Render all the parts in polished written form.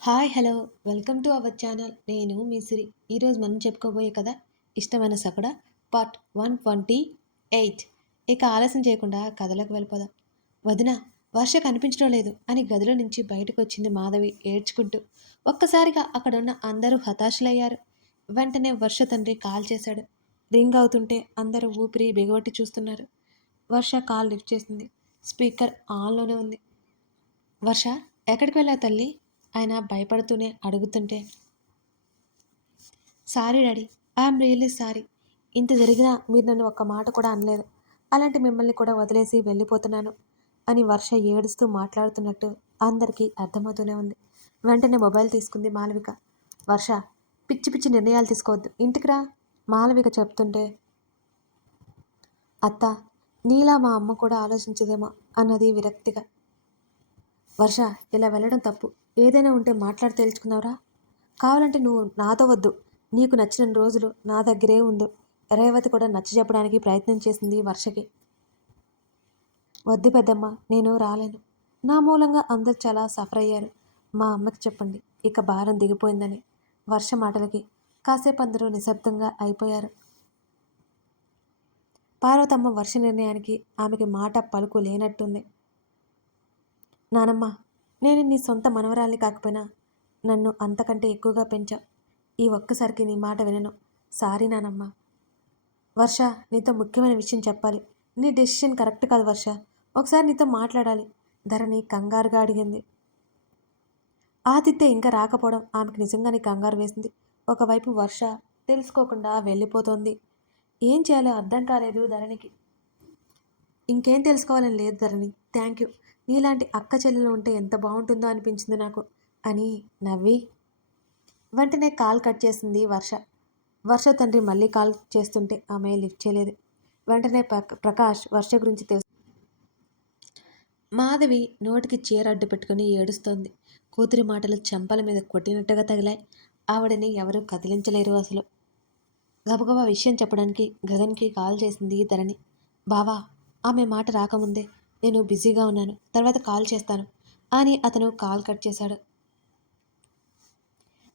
Hello. Welcome to our channel. నేను మీ సిరి. ఈరోజు మనం చెప్పుకోబోయే కథ ఇష్టమైన సకుడ పార్ట్ 128. ఇక ఆలస్యం చేయకుండా కథలోకి వెళ్ళిపోదాం. వదిన, వర్ష కనిపించడం లేదు అని గదిలో నుంచి బయటకు వచ్చింది మాధవి ఏడ్చుకుంటూ. ఒక్కసారిగా అక్కడున్న అందరూ హతాశులయ్యారు. వెంటనే వర్ష తండ్రి కాల్ చేశాడు. రింగ్ అవుతుంటే అందరూ ఊపిరి బిగబట్టి చూస్తున్నారు. వర్ష కాల్ లిఫ్ట్ చేసింది. స్పీకర్ ఆన్లోనే ఉంది. వర్ష, ఎక్కడికి వెళ్ళావు తల్లి? ఆయన భయపడుతూనే అడుగుతుంటే, sorry daddy, I'm really sorry. ఇంత జరిగినా మీరు నన్ను ఒక్క మాట కూడా అనలేదు. అలాంటి మిమ్మల్ని కూడా వదిలేసి వెళ్ళిపోతున్నాను అని వర్ష ఏడుస్తూ మాట్లాడుతున్నట్టు అందరికీ అర్థమవుతూనే ఉంది. వెంటనే మొబైల్ తీసుకుంది మాలవిక. వర్ష, పిచ్చి పిచ్చి నిర్ణయాలు తీసుకోవద్దు, ఇంటికి రా. మాలవిక చెప్తుంటే, అత్త, నీలా మా అమ్మ కూడా ఆలోచించదేమో అన్నది విరక్తిగా. వర్ష, ఇలా వెళ్ళడం తప్పు. ఏదైనా ఉంటే మాట్లాడి తేల్చుకున్నావురా. కావాలంటే నువ్వు నాతో వద్దు. నీకు నచ్చిన రోజులు నా దగ్గరే ఉండు. రేవతి కూడా నచ్చ చెప్పడానికి ప్రయత్నం చేసింది వర్షకి. వద్దు పెద్దమ్మ, నేను రాలేను. నా మూలంగా అందరు చాలా సఫర్ అయ్యారు. మా అమ్మకి చెప్పండి, ఇక భారం దిగిపోయిందని. వర్ష మాటలకి కాసేపు అందరూ నిశ్శబ్దంగా అయిపోయారు. పార్వతమ్మ వర్ష నిర్ణయానికి ఆమెకి మాట పలుకు లేనట్టుంది. నానమ్మ, నేను నీ సొంత మనవరాల్ని కాకపోయినా నన్ను అంతకంటే ఎక్కువగా పెంచావు. ఈ ఒక్కసారికి నీ మాట వినను. సారీ నానమ్మ. వర్ష, నీతో ముఖ్యమైన విషయం చెప్పాలి. నీ డెసిషన్ కరెక్ట్ కాదు వర్ష. ఒకసారి నీతో మాట్లాడాలి. ధరణి కంగారుగా అడిగింది. ఆదిత్య ఇంకా రాకపోవడం ఆమెకు నిజంగానే కంగారు వేసింది. ఒకవైపు వర్ష తెలుసుకోకుండా వెళ్ళిపోతోంది. ఏం చేయాలో అర్థం కాలేదు ధరణికి. ఇంకేం తెలుసుకోవాలని లేదు ధరణి, థ్యాంక్ యూ. నీలాంటి అక్క చెల్లెలు ఉంటే ఎంత బాగుంటుందో అనిపించింది నాకు అని నవ్వి వెంటనే కాల్ కట్ చేసింది వర్ష. వర్ష తండ్రి మళ్ళీ కాల్ చేస్తుంటే ఆమె లిఫ్ట్ చేయలేదు. వెంటనే ప్రకాష్ వర్ష గురించి తెలుసు. మాధవి నోటికి చీర అడ్డు పెట్టుకుని ఏడుస్తోంది. కూతురి మాటలు చెంపల మీద కొట్టినట్టుగా తగిలాయి. ఆవిడని ఎవరూ కదిలించలేరు అసలు. గబగబా విషయం చెప్పడానికి గగన్కి కాల్ చేసింది ధరణి. బావా, ఆమె మాట రాకముందే నేను బిజీగా ఉన్నాను, తర్వాత కాల్ చేస్తాను అని అతను కాల్ కట్ చేశాడు.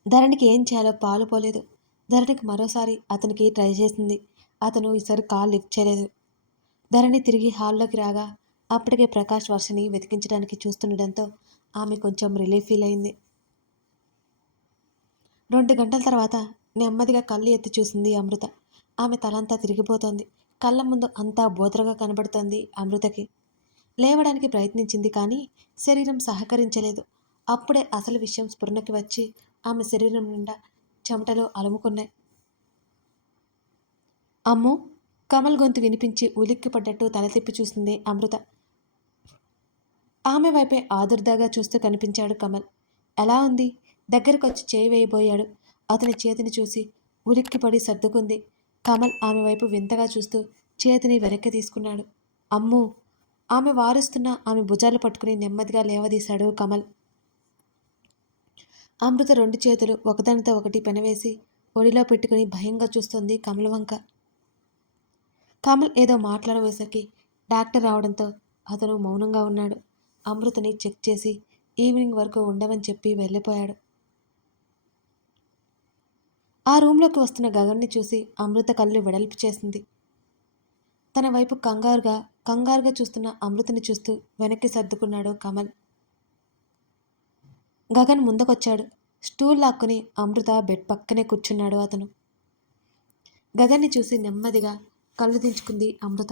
ధరణికి ఏం చేయాలో పాలు పోలేదు. ధరణికి మరోసారి అతనికి ట్రై చేసింది. అతను ఈసారి కాల్ లిఫ్ట్ చేయలేదు. ధరణి తిరిగి హాల్లోకి రాగా అప్పటికే ప్రకాష్ వర్షని వెతికించడానికి చూస్తుండడంతో ఆమె కొంచెం రిలీఫ్ ఫీల్ అయింది. 2 గంటల తర్వాత నెమ్మదిగా కళ్ళు ఎత్తి చూసింది అమృత. ఆమె తలంతా తిరిగిపోతోంది. కళ్ళ ముందు అంతా బోదరగా కనబడుతోంది అమృతకి. లేవడానికి ప్రయత్నించింది కానీ శరీరం సహకరించలేదు. అప్పుడే అసలు విషయం స్ఫురణకి వచ్చి ఆమె శరీరం నిండా చెమటలు అలుముకున్నాయి. అమ్మో! కమల్ గొంతు వినిపించి ఉలిక్కిపడ్డట్టు తల తిప్పి చూసింది అమృత. ఆమె వైపే ఆదుర్దాగా చూస్తూ కనిపించాడు కమల్. ఎలా ఉంది? దగ్గరకొచ్చి చేయి వేయబోయాడు. అతని చేతిని చూసి ఉలిక్కిపడి సర్దుకుంది. కమల్ ఆమె వైపు వింతగా చూస్తూ చేతిని వెనక్కి తీసుకున్నాడు. అమ్మో! ఆమె వారుస్తున్న ఆమె భుజాలు పట్టుకుని నెమ్మదిగా లేవదీశాడు కమల్. అమృత 2 చేతులు ఒకదానితో ఒకటి పెనవేసి ఒడిలో పెట్టుకుని భయంగా చూస్తోంది కమల్ వంక. కమల్ ఏదో మాట్లాడబోయేసరికి డాక్టర్ రావడంతో అతను మౌనంగా ఉన్నాడు. అమృతని చెక్ చేసి ఈవినింగ్ వరకు ఉండవని చెప్పి వెళ్ళిపోయాడు. ఆ రూంలోకి వస్తున్న గగన్ని చూసి అమృత కళ్ళు వెడల్పు చేసింది. తన వైపు కంగారుగా చూస్తున్న అమృతని చూస్తూ వెనక్కి సర్దుకున్నాడు కమల్. గగన్ ముందుకొచ్చాడు. స్టూల్ లాక్కుని అమృత బెడ్ పక్కనే కూర్చున్నాడు అతను. గగన్ని చూసి నెమ్మదిగా కళ్ళు దించుకుంది అమృత.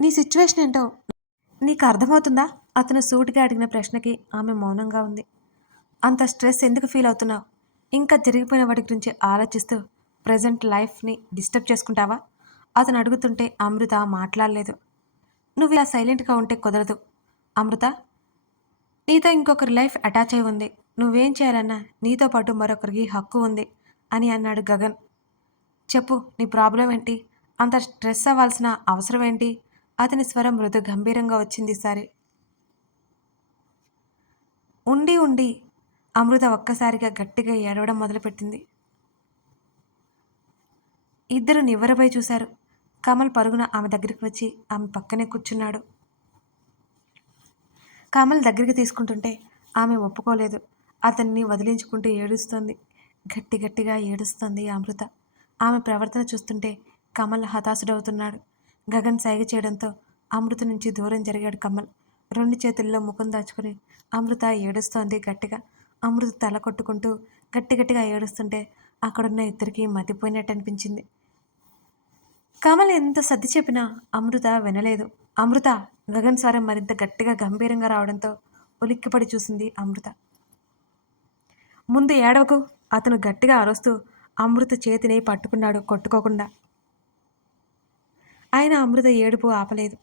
నీ సిచ్యువేషన్ ఏంటో నీకు అర్థమవుతుందా? అతను సూటిగా అడిగిన ప్రశ్నకి ఆమె మౌనంగా ఉంది. అంత స్ట్రెస్ ఎందుకు ఫీల్ అవుతున్నావు? ఇంకా జరిగిపోయిన వాటి గురించి ఆలోచిస్తూ ప్రజెంట్ లైఫ్ని డిస్టర్బ్ చేసుకుంటావా? అతను అడుగుతుంటే అమృత మాట్లాడలేదు. నువ్వు ఇలా సైలెంట్గా ఉంటే కుదరదు అమృత. నీతో ఇంకొకరి లైఫ్ అటాచ్ అయి ఉంది. నువ్వేం చేయాలన్నా నీతో పాటు మరొకరికి హక్కు ఉంది అని అన్నాడు గగన్. చెప్పు, నీ ప్రాబ్లం ఏంటి? అంత స్ట్రెస్ అవ్వాల్సిన అవసరం ఏంటి? అతని స్వరం మృదు గంభీరంగా వచ్చింది ఈసారి. ఉండి ఉండి అమృత ఒక్కసారిగా గట్టిగా ఏడవడం మొదలుపెట్టింది. ఇద్దరు నివ్వెరపై చూశారు. కమల్ పరుగున ఆమె దగ్గరికి వచ్చి ఆమె పక్కనే కూర్చున్నాడు. కమల్ దగ్గరికి తీసుకుంటుంటే ఆమె ఒప్పుకోలేదు. అతన్ని వదిలించుకుంటూ ఏడుస్తోంది. గట్టిగా ఏడుస్తోంది అమృత. ఆమె ప్రవర్తన చూస్తుంటే కమల్ హతాశుడవుతున్నాడు. గగన్ సైగ చేయడంతో అమృత నుంచి దూరం జరిగాడు కమల్. 2 చేతుల్లో ముఖం దాచుకుని అమృత ఏడుస్తోంది గట్టిగా. అమృత తల కొట్టుకుంటూ గట్టిగా ఏడుస్తుంటే అక్కడున్న ఇద్దరికీ మతిపోయినట్టు అనిపించింది. కమల్ ఎంత సర్ది చెప్పినా అమృత వినలేదు. అమృత! గగన్ స్వరం మరింత గట్టిగా గంభీరంగా రావడంతో ఉలిక్కిపడి చూసింది అమృత. ముందు ఏడవకు! అతను గట్టిగా అరుస్తూ అమృత చేతిని పట్టుకున్నాడు కొట్టుకోకుండా. అయినా అమృత ఏడుపు ఆపలేదు.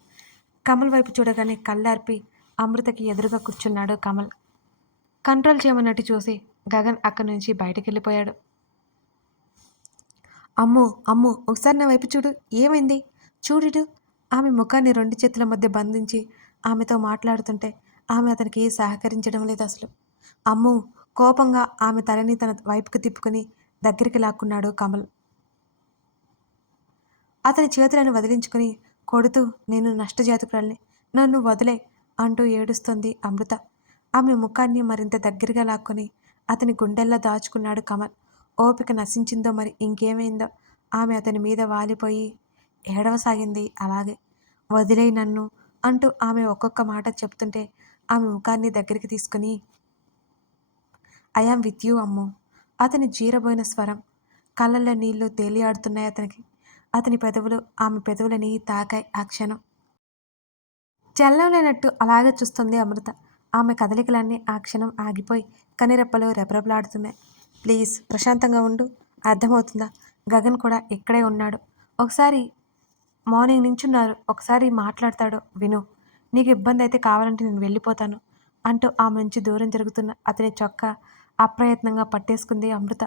కమల్ వైపు చూడగానే కళ్ళార్పి అమృతకి ఎదురుగా కూర్చున్నాడు కమల్. కంట్రోల్ చేయమన్నట్టు చూసి గగన్ అక్కడి నుంచి బయటికెళ్ళిపోయాడు. అమ్మో ఒకసారి నా వైపు చూడు, ఏమైంది చూడిటు. ఆమె ముఖాన్ని 2 చేతుల మధ్య బంధించి ఆమెతో మాట్లాడుతుంటే ఆమె అతనికి సహకరించడం లేదు అసలు. అమ్మో! కోపంగా ఆమె తలని తన వైపుకు తిప్పుకుని దగ్గరికి లాక్కున్నాడు కమల్. అతని చేతులను వదిలించుకుని కొడుతూ, నేను నష్టజాతకురాల్ని, నన్ను వదిలే అంటూ ఏడుస్తోంది అమృత. ఆమె ముఖాన్ని మరింత దగ్గరగా లాక్కొని అతని గుండెల్లో దాచుకున్నాడు కమల్. ఓపిక నశించిందో మరి ఇంకేమైందో ఆమె అతని మీద వాలిపోయి ఏడవసాగింది అలాగే. వదిలేయ్ నన్ను అంటూ ఆమె ఒక్కొక్క మాట చెప్తుంటే ఆమె ముఖాన్ని దగ్గరికి తీసుకుని ఐ యామ్ విత్ యూ అమ్మో. అతని జీరబోయిన స్వరం, కళ్ళల్లో నీళ్లు తేలియాడుతున్నాయి అతనికి. అతని పెదవులు ఆమె పెదవులని తాకాయి ఆ క్షణం. చల్లలేనట్టు అలాగే చూస్తుంది అమృత. ఆమె కదలికలన్నీ ఆ క్షణం ఆగిపోయి కనిరెప్పలు రెపరెపలాడుతున్నాయి. ప్లీజ్ ప్రశాంతంగా ఉండు, అర్థమవుతుందా? గగన్ కూడా ఇక్కడే ఉన్నాడు. ఒకసారి మార్నింగ్ నించున్నారు, ఒకసారి మాట్లాడతాడు విను. నీకు ఇబ్బంది అయితే కావాలంటే నేను వెళ్ళిపోతాను అంటూ ఆమె నుంచి దూరం జరుగుతున్న అతని చొక్కా అప్రయత్నంగా పట్టేసుకుంది అమృత.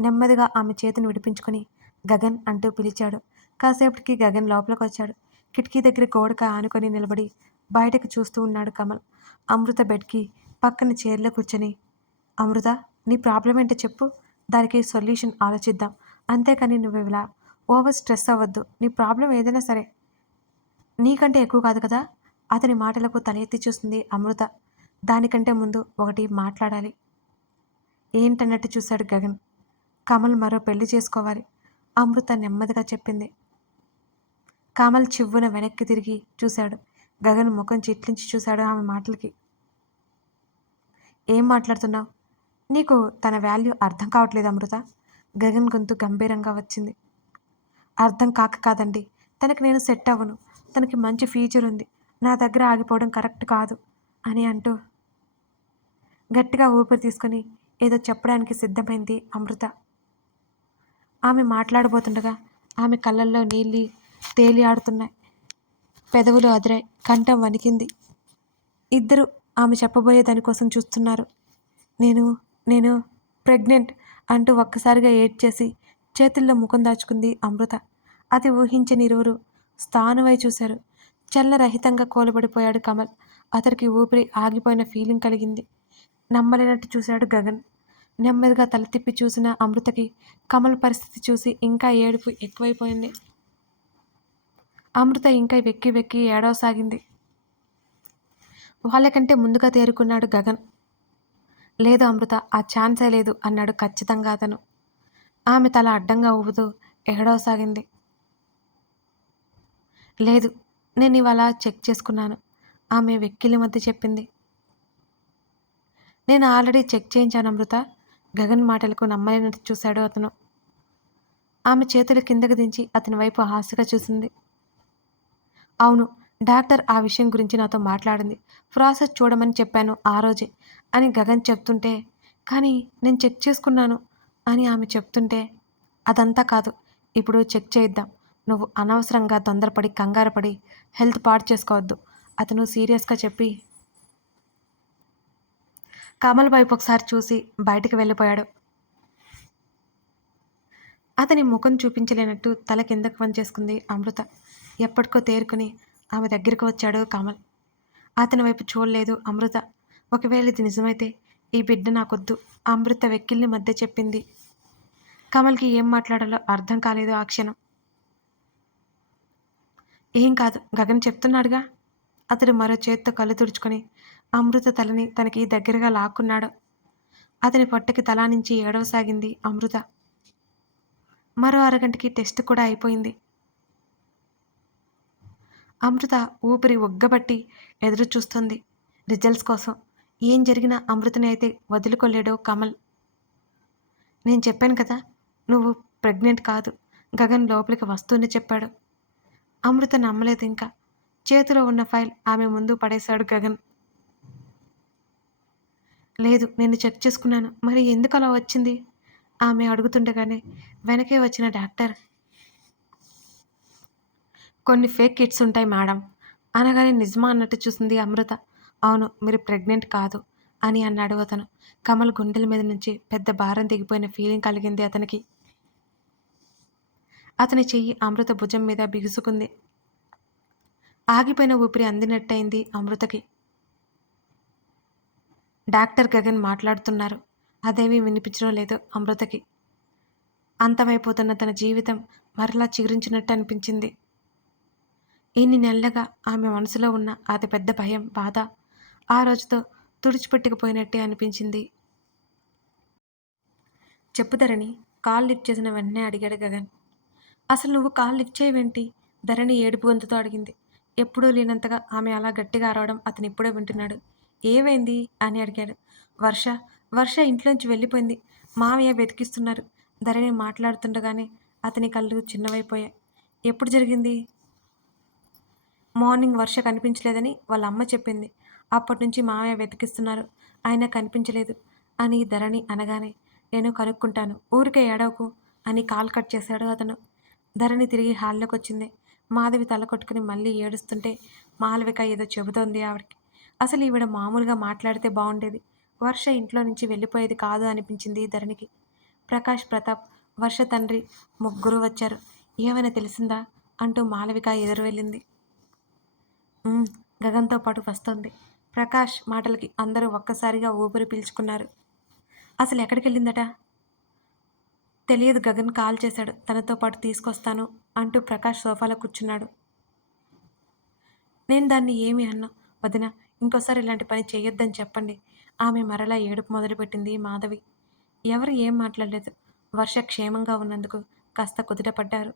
నెమ్మదిగా ఆమె చేతిని విడిపించుకొని గగన్ అంటూ పిలిచాడు. కాసేపటికి గగన్ లోపలికి వచ్చాడు. కిటికీ దగ్గర గోడక ఆనుకొని నిలబడి బయటకు చూస్తూ ఉన్నాడు కమల్. అమృత బెడ్కి పక్కన చైర్లో కూర్చొని, అమృత నీ ప్రాబ్లం ఏంటో చెప్పు, దానికి సొల్యూషన్ ఆలోచిద్దాం, అంతేకాని నువ్వు ఇలా ఓవర్ స్ట్రెస్ అవ్వద్దు. నీ ప్రాబ్లం ఏదైనా సరే నీకంటే ఎక్కువ కాదు కదా. అతని మాటలకు తల ఎత్తి చూస్తుంది అమృత. దానికంటే ముందు ఒకటి మాట్లాడాలి. ఏంటన్నట్టు చూశాడు గగన్. కమల్ మరో పెళ్లి చేసుకోవాలి, అమృత నెమ్మదిగా చెప్పింది. కమల్ చివ్వున వెనక్కి తిరిగి చూశాడు. గగన్ ముఖం చిట్లించి చూశాడు ఆమె మాటలకి. ఏం మాట్లాడుతున్నావు? నీకు తన వాల్యూ అర్థం కావట్లేదు అమృత. గగన్ గొంతు గంభీరంగా వచ్చింది. అర్థం కాక కాదండి, తనకి నేను సెట్ అవ్వను, తనకి మంచి ఫ్యూచర్ ఉంది, నా దగ్గర ఆగిపోవడం కరెక్ట్ కాదు అని అంటూ గట్టిగా ఊపిరి తీసుకొని ఏదో చెప్పడానికి సిద్ధమైంది అమృత. ఆమె మాట్లాడబోతుండగా ఆమె కళ్ళల్లో నీళ్ళు తేలి ఆడుతున్నాయి. పెదవులు అదిరాయి, కంఠం వణికింది. ఇద్దరు ఆమె చెప్పబోయే దానికోసం చూస్తున్నారు. నేను నేను ప్రెగ్నెంట్ అంటూ ఒక్కసారిగా ఏడ్చేసి చేతుల్లో ముఖం దాచుకుంది అమృత. అది ఊహించని ఇరువురు స్థానువై చూశారు. చల్లరహితంగా కూలబడిపోయాడు కమల్. అతనికి ఊపిరి ఆగిపోయిన ఫీలింగ్ కలిగింది. నమ్మలేనట్టు చూశాడు గగన్. నెమ్మదిగా తల తిప్పి చూసిన అమృతకి కమల్ పరిస్థితి చూసి ఇంకా ఏడుపు ఎక్కువైపోయింది. అమృత ఇంకా వెక్కి ఏడవసాగింది. వాళ్ళకంటే ముందుగా తేరుకున్నాడు గగన్. లేదు అమృత, ఆ ఛాన్సే లేదు అన్నాడు ఖచ్చితంగా అతను. ఆమె తల అడ్డంగా ఊపుతూ ఏడవసాగింది. లేదు, నేను ఇవాళ చెక్ చేసుకున్నాను, ఆమె వెక్కిలి మధ్య చెప్పింది. నేను ఆల్రెడీ చెక్ చేయించాను అమృత. గగన్ మాటలకు నమ్మలేనట్టు చూశాడు అతను. ఆమె చేతులు కిందకు దించి అతని వైపు ఆశగా చూసింది. అవును, డాక్టర్ ఆ విషయం గురించి నాతో మాట్లాడింది. ప్రాసెస్ చూడమని చెప్పాను ఆ రోజే అని గగన్ చెప్తుంటే, కానీ నేను చెక్ చేసుకున్నాను అని ఆమె చెప్తుంటే, అదంతా కాదు, ఇప్పుడు చెక్ చేయిద్దాం. నువ్వు అనవసరంగా తొందరపడి కంగారపడి హెల్త్ పాడు చేసుకోవద్దు అతను సీరియస్గా చెప్పి కమల్ వైపు ఒకసారి చూసి బయటికి వెళ్ళిపోయాడు. అతని ముఖం చూపించలేనట్టు తల కిందకు వంచేసుకుంది అమృత. ఎప్పటికో తేరుకుని ఆమె దగ్గరికి వచ్చాడు కమల్. అతని వైపు చూడలేదు అమృత. ఒకవేళ ఇది నిజమైతే ఈ బిడ్డ నాకొద్దు, అమృత వెక్కిల్ని మధ్య చెప్పింది. కమల్కి ఏం మాట్లాడాలో అర్థం కాలేదు ఆ క్షణం. ఏం కాదు, గగన్ చెప్తున్నాడుగా. అతడు మరో చేత్తో కళ్ళు తుడుచుకొని అమృత తలని తనకి దగ్గరగా లాక్కున్నాడు. అతని పొట్టకి తలానించి ఏడవసాగింది అమృత. మరో అరగంటకి టెస్ట్ కూడా అయిపోయింది. అమృత ఊపిరి ఒగ్గబట్టి ఎదురు చూస్తుంది రిజల్ట్స్ కోసం. ఏం జరిగినా అమృతని అయితే వదులుకోలేడు కమల్. నేను చెప్పాను కదా, నువ్వు ప్రెగ్నెంట్ కాదు, గగన్ లోపలికి వస్తూనే చెప్పాడు. అమృత నమ్మలేదు ఇంకా. చేతిలో ఉన్న ఫైల్ ఆమె ముందు పడేశాడు గగన్. లేదు, నేను చెక్ చేసుకున్నాను. మరి ఎందుకు అలా వచ్చింది ఆమె అడుగుతుండగానే వెనకే వచ్చిన డాక్టర్, కొన్ని ఫేక్ కిట్స్ ఉంటాయి మేడం అనగానే నిజమా అన్నట్టు చూసింది అమృత. అవును, మీరు ప్రెగ్నెంట్ కాదు అని అన్నాడు అతను. కమల్ గుండెల మీద నుంచి పెద్ద భారం దిగిపోయిన ఫీలింగ్ కలిగింది అతనికి. అతని చెయ్యి అమృత భుజం మీద బిగుసుకుంది. ఆగిపోయిన ఊపిరి అందినట్టయింది అమృతకి. డాక్టర్ గగన్ మాట్లాడుతున్నారు. అదేమీ వినిపించడం లేదు అమృతకి. అంతమైపోతున్న తన జీవితం మరలా చిగురించినట్టు అనిపించింది. ఇన్ని నెలలుగా ఆమె మనసులో ఉన్న అతి పెద్ద భయం, బాధ ఆ రోజుతో తుడిచిపెట్టుకుపోయినట్టే అనిపించింది. చెప్పు ధరణి, కాల్ లిఫ్ట్ చేసిన వెంటనే అడిగాడు గగన్. అసలు నువ్వు కాల్ లిఫ్ట్ చేయవేంటి? ధరణి ఏడుపు గొంతుతో అడిగింది. ఎప్పుడూ లేనంతగా ఆమె అలా గట్టిగా అరవడం అతను ఇప్పుడే వింటున్నాడు. ఏమైంది అని అడిగాడు. వర్ష వర్ష ఇంట్లోంచి వెళ్ళిపోయింది. మావయ్య వెతికిస్తున్నారు. ధరణి మాట్లాడుతుండగానే అతని కళ్ళు చిన్నవైపోయాయి. ఎప్పుడు జరిగింది? మార్నింగ్ వర్ష కనిపించలేదని వాళ్ళ అమ్మ చెప్పింది. అప్పటినుంచి మావయ్య వెతికిస్తున్నారు. అయినా కనిపించలేదు అని ధరణి అనగానే, నేను కనుక్కుంటాను, ఊరికే ఏడవకు అని కాల్ కట్ చేశాడు అతను. ధరణి తిరిగి హాల్లోకి వచ్చింది. మాధవి తల కొట్టుకుని మళ్ళీ ఏడుస్తుంటే మాలవిక ఏదో చెబుతోంది ఆవిడకి. అసలు ఈవిడ మామూలుగా మాట్లాడితే బాగుండేది. వర్ష ఇంట్లో నుంచి వెళ్ళిపోయేది కాదు అనిపించింది ధరణికి. ప్రకాష్, ప్రతాప్, వర్ష తండ్రి ముగ్గురు వచ్చారు. ఏమైనా తెలిసిందా అంటూ మాలవిక ఎదురు వెళ్ళింది. గగన్తో పాటు వస్తోంది. ప్రకాష్ మాటలకి అందరూ ఒక్కసారిగా ఊపిరి పీల్చుకున్నారు. అసలు ఎక్కడికెళ్ళిందట? తెలియదు, గగన్ కాల్ చేశాడు, తనతో పాటు తీసుకొస్తాను అంటూ ప్రకాష్ సోఫాలో కూర్చున్నాడు. నేను దాన్ని ఏమీ అన్నా. వదిన, ఇంకోసారి ఇలాంటి పని చేయొద్దని చెప్పండి. ఆమె మరలా ఏడుపు మొదలుపెట్టింది మాధవి. ఎవరు ఏం మాట్లాడలేదు. వర్ష క్షేమంగా ఉన్నందుకు కాస్త కుదుటపడ్డారు.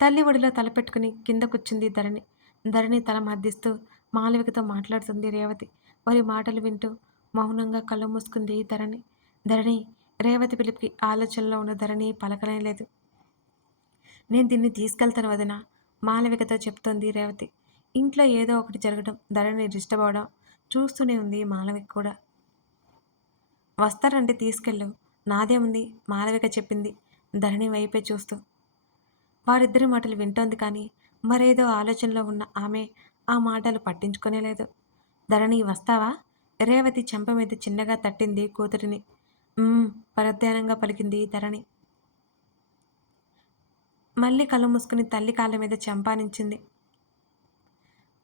తల్లి ఒడిలో తలపెట్టుకుని కింద కూర్చుంది ధరణి. ధరణి తల మద్దిస్తూ మాలవికతో మాట్లాడుతుంది రేవతి. వారి మాటలు వింటూ మౌనంగా కళ్ళు మూసుకుంది ధరణి. ధరణి, రేవతి పిలుపుకి ఆలోచనలో ఉన్న ధరణి పలకలేదు. నేను దీన్ని తీసుకెళ్తాను వదిన, మాలవికతో చెప్తోంది రేవతి. ఇంట్లో ఏదో ఒకటి జరగడం, ధరణి డిస్టర్బ్ అవడం చూస్తూనే ఉంది మాలవిక కూడా. వస్తారంటే తీసుకెళ్ళు, నాదేముంది మాలవిక చెప్పింది ధరణి వైపే చూస్తూ. వారిద్దరి మాటలు వింటోంది కానీ మరేదో ఆలోచనలో ఉన్న ఆమె ఆ మాటలు పట్టించుకునేలేదు. ధరణి, వస్తావా? రేవతి చెంప మీద చిన్నగా తట్టింది కూతురిని. పరధ్యానంగా పలికింది ధరణి. మళ్ళీ కళ్ళు మూసుకుని తల్లి కాళ్ళ మీద చెంపానించింది.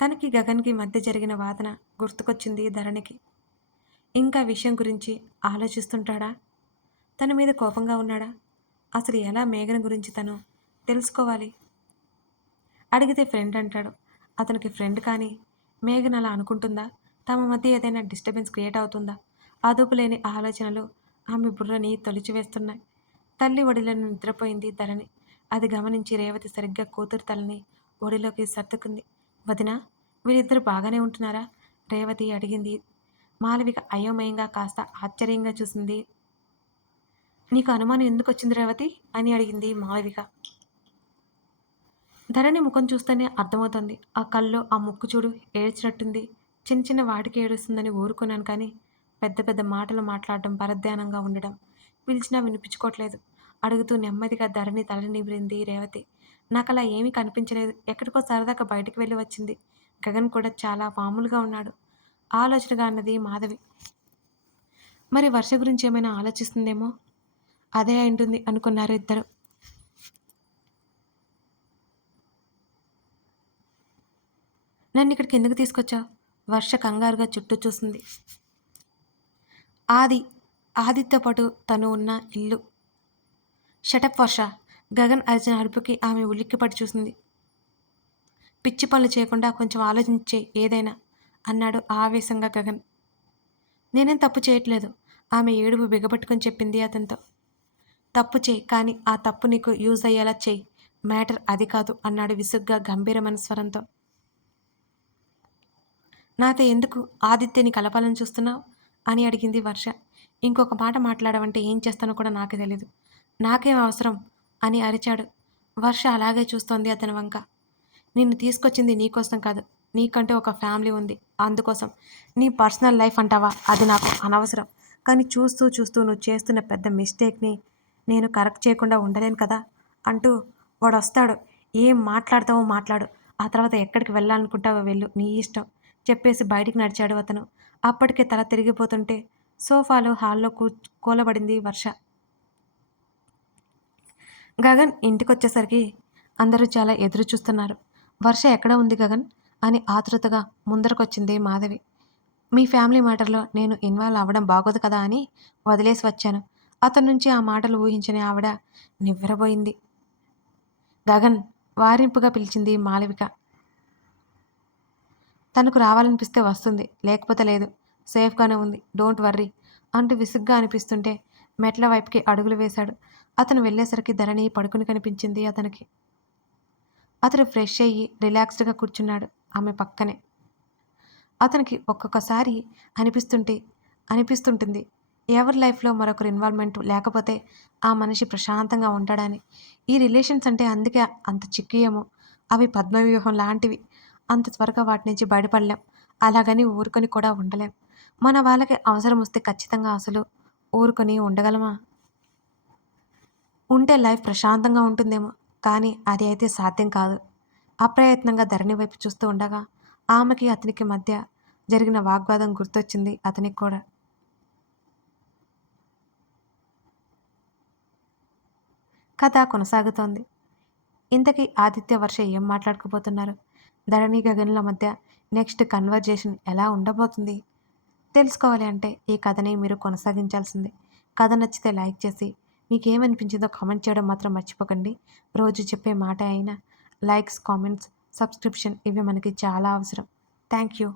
తనకి గగన్కి మధ్య జరిగిన వాదన గుర్తుకొచ్చింది ధరణికి. ఇంకా విషయం గురించి ఆలోచిస్తుంటాడా? తన మీద కోపంగా ఉన్నాడా? అసలు ఎలా మేఘన గురించి తను తెలుసుకోవాలి? అడిగితే ఫ్రెండ్ అంటాడు. అతనికి ఫ్రెండ్ కానీ మేఘన అలా అనుకుంటుందా? తమ మధ్య ఏదైనా డిస్టర్బెన్స్ క్రియేట్ అవుతుందా? అదుపులేని ఆలోచనలు ఆమె బుర్రని తొలిచివేస్తున్నాయి. తల్లి ఒడిలో నిద్రపోయింది ధరణి. అది గమనించి రేవతి సరిగ్గా కూతురు తలని ఒడిలోకి సర్దుకుంది. వదినా, వీరిద్దరు బాగానే ఉంటున్నారా? రేవతి అడిగింది. మాలవిక అయోమయంగా కాస్త ఆశ్చర్యంగా చూసింది. నీకు అనుమానం ఎందుకు వచ్చింది రేవతి అని అడిగింది మాలవిక. ధరణి ముఖం చూస్తేనే అర్థమవుతుంది. ఆ కళ్ళు, ఆ ముక్కు చూడు, ఏడ్చినట్టుంది. చిన్న చిన్న వాటికి ఏడుస్తుందని ఊరుకున్నాను కానీ పెద్ద పెద్ద మాటలు మాట్లాడడం, పరధ్యానంగా ఉండడం పిలిచినా వినిపించుకోవట్లేదు. అడుగుతూ నెమ్మదిగా ధరణి తల నిమిరింది రేవతి. నాకలా ఏమీ కనిపించలేదు. ఎక్కడికో సరదాగా బయటికి వెళ్ళి వచ్చింది. గగన్ కూడా చాలా మామూలుగా ఉన్నాడు ఆలోచనగా అన్నది మాధవి. మరి వర్ష గురించి ఏమైనా ఆలోచిస్తుందేమో, అదే అయింటుంది అనుకున్నారు ఇద్దరు. నన్ను ఇక్కడికి ఎందుకు తీసుకొచ్చావు? వర్ష కంగారుగా చుట్టూ చూసింది. ఆదితో పాటు తను ఉన్న ఇల్లు. షటప్ వర్ష! గగన్ అరిచిన అరుపుకి ఆమె ఉలిక్కిపడి చూసింది. పిచ్చి పనులు చేయకుండా కొంచెం ఆలోచించే ఏదైనా అన్నాడు ఆవేశంగా గగన్. నేనేం తప్పు చేయట్లేదు. ఆమె ఏడుపు బిగపట్టుకొని చెప్పింది అతనితో. తప్పు చెయ్యి, కానీ ఆ తప్పు నీకు యూజ్ అయ్యేలా చెయ్యి. మ్యాటర్ అది కాదు అన్నాడు విసుగ్గా గంభీరమైన స్వరంతో. నాతో ఎందుకు ఆదిత్యని కలపాలని చూస్తున్నావు అని అడిగింది వర్ష. ఇంకొక మాట మాట్లాడవంటే ఏం చేస్తానో కూడా నాకు తెలీదు. నాకేం అవసరం అని అరిచాడు. వర్ష అలాగే చూస్తోంది అతని వంక. నిన్ను తీసుకొచ్చింది నీకోసం కాదు, నీకంటూ ఒక ఫ్యామిలీ ఉంది, అందుకోసం. నీ పర్సనల్ లైఫ్ అంటావా, అది నాకు అనవసరం. కానీ చూస్తూ చూస్తూ నువ్వు చేస్తున్న పెద్ద మిస్టేక్ని నేను కరెక్ట్ చేయకుండా ఉండలేను కదా అంటూ వాడొస్తాడు. ఏం మాట్లాడతావో మాట్లాడు, ఆ తర్వాత ఎక్కడికి వెళ్ళాలనుకుంటావో వెళ్ళు, నీ ఇష్టం చెప్పేసి బయటికి నడిచాడు అతను. అప్పటికే తల తిరిగిపోతుంటే సోఫాలో హాల్లో కూలబడింది వర్ష. గగన్ ఇంటికొచ్చేసరికి అందరూ చాలా ఎదురు చూస్తున్నారు. వర్ష ఎక్కడ ఉంది గగన్ అని ఆతృతగా ముందరకొచ్చింది మాధవి. మీ ఫ్యామిలీ మ్యాటర్‌లో నేను ఇన్వాల్వ్ అవ్వడం బాగోదు కదా అని వదిలేసి వచ్చాను. అతని నుంచి ఆ మాటలు ఊహించని ఆవిడ నివ్వెరబోయింది. గగన్ వారింపుగా పిలిచింది మాళవిక. తనకు రావాలనిపిస్తే వస్తుంది, లేకపోతే లేదు. సేఫ్‌గానే ఉంది. డోంట్ వర్రీ అంటూ విసుగ్గా అనిపిస్తుంటే మెట్ల వైపుకి అడుగులు వేశాడు. అతను వెళ్ళేసరికి ధరణి పడుకుని కనిపించింది అతనికి. అతను ఫ్రెష్ అయ్యి రిలాక్స్డ్‌గా కూర్చున్నాడు ఆమె పక్కనే. అతనికి ఒక్కొక్కసారి అనిపిస్తుంటే అనిపిస్తుంటుంది, ఎవరి లైఫ్‌లో మరొకరి ఇన్వాల్వ్‌మెంట్ లేకపోతే ఆ మనిషి ప్రశాంతంగా ఉంటాడని. ఈ రిలేషన్స్ అంటే అందుకే అంత చిక్కియేమో. అవి పద్మవ్యూహం లాంటివి. అంత త్వరగా వాటి నుంచి బయటపడలేం. అలాగని ఊరుకొని కూడా ఉండలేం. మన వాళ్ళకి అవసరం వస్తే ఖచ్చితంగా అసలు ఊరుకొని ఉండగలమా? ఉంటే లైఫ్ ప్రశాంతంగా ఉంటుందేమో, కానీ అది అయితే సాధ్యం కాదు. అప్రయత్నంగా ధరణి వైపు చూస్తూ ఉండగా ఆమెకి అతనికి మధ్య జరిగిన వాగ్వాదం గుర్తొచ్చింది అతనికి కూడా. కథ కొనసాగుతోంది. ఇంతకీ ఆదిత్య వర్ష ఏం మాట్లాడుకోబోతున్నారు? ధరణి గగన్ల మధ్య నెక్స్ట్ కన్వర్జేషన్ ఎలా ఉండబోతుంది? తెలుసుకోవాలి అంటే ఈ కథని మీరు కొనసాగించాల్సిందే. కథ నచ్చితే లైక్ చేసి మీకేమనిపించిందో కామెంట్ చేయడం మాత్రం మర్చిపోకండి. రోజు చెప్పే మాట అయినా లైక్స్, కామెంట్స్, సబ్స్క్రిప్షన్ ఇవి మనకి చాలా అవసరం. Thank you.